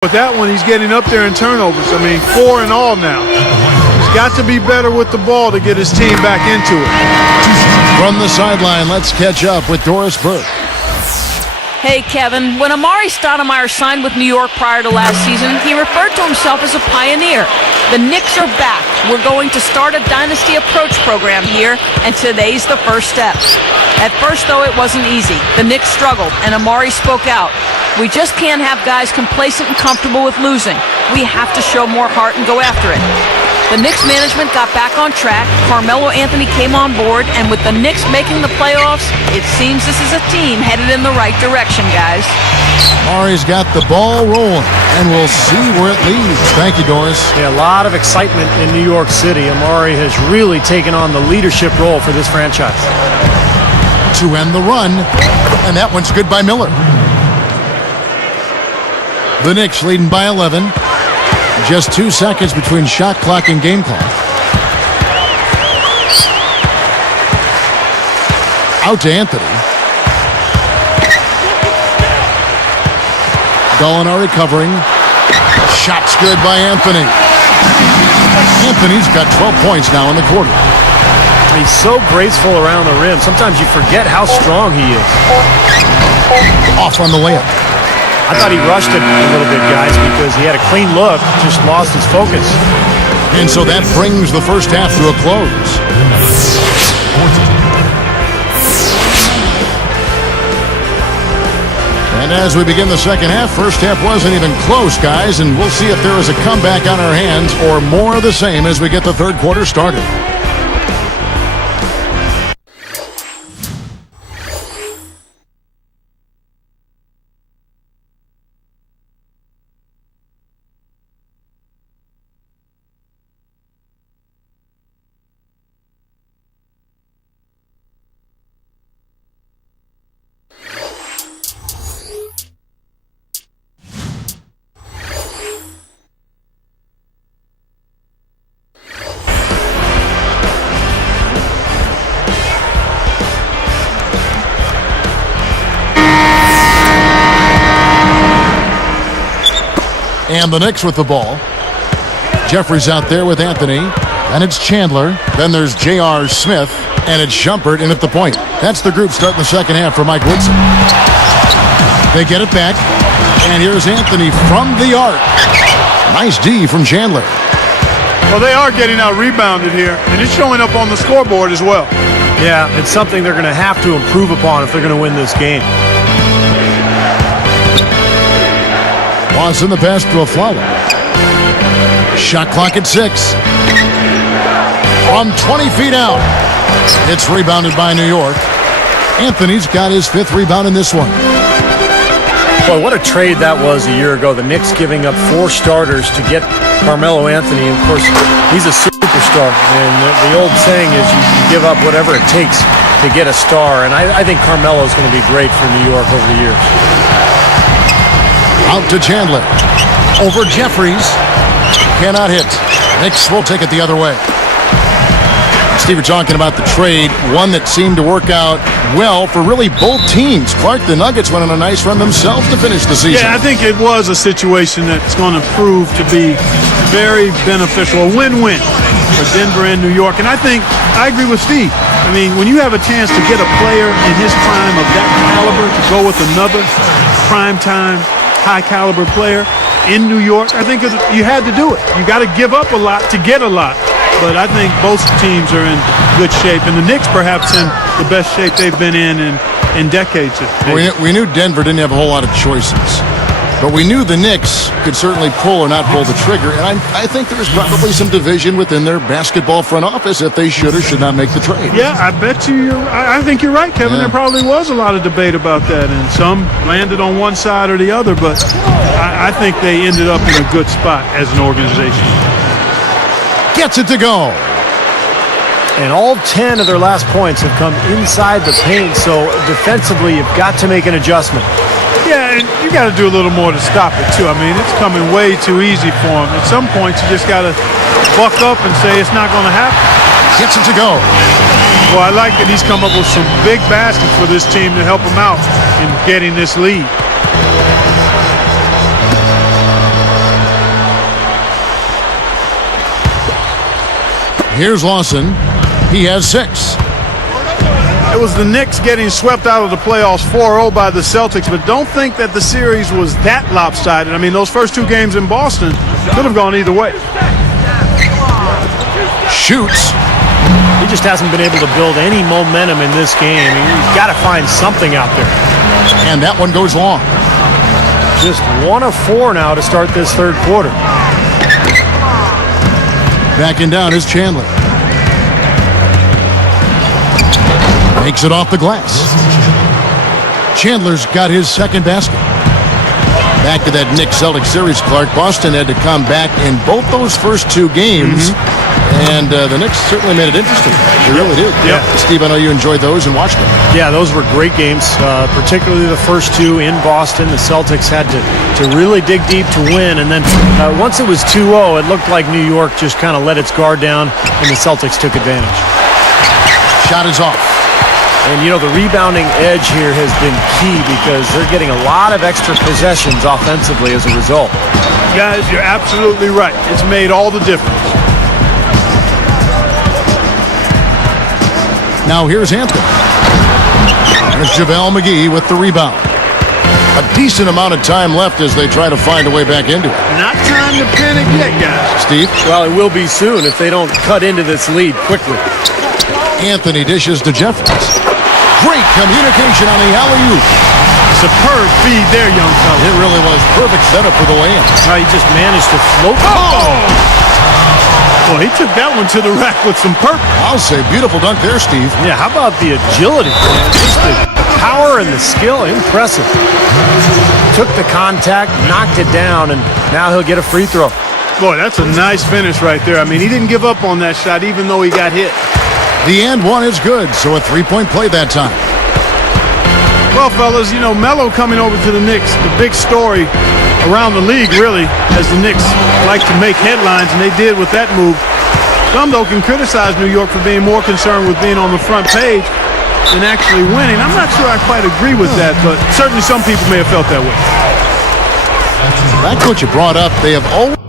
With that one, he's getting up there in turnovers. I mean, 4 in all now. He's got to be better with the ball to get his team back into it. From the sideline, let's catch up with Doris Burke. Hey, Kevin. When Amari Stoudemire signed with New York prior to last season, he referred to himself as a pioneer. The Knicks are back. We're going to start a dynasty approach program here, and today's the first step. At first, though, it wasn't easy. The Knicks struggled, and Amari spoke out. We just can't have guys complacent and comfortable with losing. We have to show more heart and go after it. The Knicks management got back on track, Carmelo Anthony came on board, and with the Knicks making the playoffs, it seems this is a team headed in the right direction, guys. Amari's got the ball rolling, and we'll see where it leads. Thank you, Doris. Yeah, a lot of excitement in New York City. Amari has really taken on the leadership role for this franchise. To end the run, and that one's good by Miller. The Knicks leading by 11. Just 2 seconds between shot clock and game clock. Out to Anthony. Gallinari covering. Shot's good by Anthony. Anthony's got 12 points now in the quarter. He's so graceful around the rim. Sometimes you forget how strong he is. Off on the layup. I thought he rushed it a little bit, guys, because he had a clean look, just lost his focus. And so that brings the first half to a close. And as we begin the second half, first half wasn't even close, guys, and we'll see if there is a comeback on our hands or more of the same as we get the third quarter started. And the Knicks with the ball. Jeffries out there with Anthony. And it's Chandler. Then there's J.R. Smith. And it's Shumpert in at the point. That's the group starting the second half for Mike Woodson. They get it back. And here's Anthony from the arc. Nice D from Chandler. Well, they are getting out rebounded here, and it's showing up on the scoreboard as well. Yeah, it's something they're going to have to improve upon if they're going to win this game. Watson the pass to a Flower. Shot clock at 6. From 20 feet out. It's rebounded by New York. Anthony's got his 5th rebound in this one. Boy, what a trade that was a year ago. The Knicks giving up 4 starters to get Carmelo Anthony. And of course, he's a superstar. And the old saying is you give up whatever it takes to get a star. And I think Carmelo is going to be great for New York over the years. Out to Chandler. Over Jeffries. Cannot hit. Knicks will take it the other way. Steve, you're talking about the trade, one that seemed to work out well for really both teams. Clark, the Nuggets went on a nice run themselves to finish the season. Yeah, I think it was a situation that's going to prove to be very beneficial, a win-win for Denver and New York. And I think I agree with Steve. I mean, when you have a chance to get a player in his prime of that caliber to go with another prime-time, high-caliber player in New York, I think you had to do it. You got to give up a lot to get a lot. But I think both teams are in good shape, and the Knicks perhaps in the best shape they've been in decades. We knew Denver didn't have a whole lot of choices, but we knew the Knicks could certainly pull or not pull the trigger, and I think there's probably some division within their basketball front office if they should or should not make the trade. Yeah, I bet you. I think you're right, Kevin. Yeah. There probably was a lot of debate about that, and some landed on one side or the other, but I think they ended up in a good spot as an organization. Gets it to go. And all 10 of their last points have come inside the paint, so defensively you've got to make an adjustment. Yeah, and you got to do a little more to stop it, too. I mean, it's coming way too easy for them. At some points, you just got to buck up and say it's not going to happen. Gets it to go. Well, I like that he's come up with some big baskets for this team to help him out in getting this lead. Here's Lawson. He has 6. It was the Knicks getting swept out of the playoffs 4-0 by the Celtics, but don't think that the series was that lopsided. I mean, those first 2 games in Boston could have gone either way. Shoots. He just hasn't been able to build any momentum in this game. He's got to find something out there. And that one goes long. Just 1 of 4 now to start this third quarter. Backing down is Chandler. Makes it off the glass. Chandler's got his second basket. Back to that Knicks-Celtics series, Clark. Boston had to come back in both those first 2 games. And the Knicks certainly made it interesting. They really did. Yep. Steve, I know you enjoyed those and watched them. Yeah, those were great games, particularly the first 2 in Boston. The Celtics had to really dig deep to win. And then once it was 2-0, it looked like New York just kind of let its guard down, and the Celtics took advantage. Shot is off. And, you know, the rebounding edge here has been key because they're getting a lot of extra possessions offensively as a result. Guys, you're absolutely right. It's made all the difference. Now here's Anthony. There's JaVale McGee with the rebound. A decent amount of time left as they try to find a way back into it. Not time to panic yet, guys. Steve? Well, it will be soon if they don't cut into this lead quickly. Anthony dishes to Jeffries. Great communication on the alley-oop. Superb feed there, young fella. It really was perfect setup for the lay-in. He just managed to float. Well, he took that one to the rack with some purpose. I'll say beautiful dunk there, Steve. Yeah, how about the agility? Just the power and the skill, impressive. Took the contact, knocked it down, and now he'll get a free throw. Boy, that's a nice finish right there. I mean, he didn't give up on that shot even though he got hit. The and one is good, so a 3-point play that time. Well, fellas, you know, Melo coming over to the Knicks, the big story around the league, really, as the Knicks like to make headlines, and they did with that move. Some, though, can criticize New York for being more concerned with being on the front page than actually winning. I'm not sure I quite agree with that, but certainly some people may have felt that way. Back to what you brought up, they have always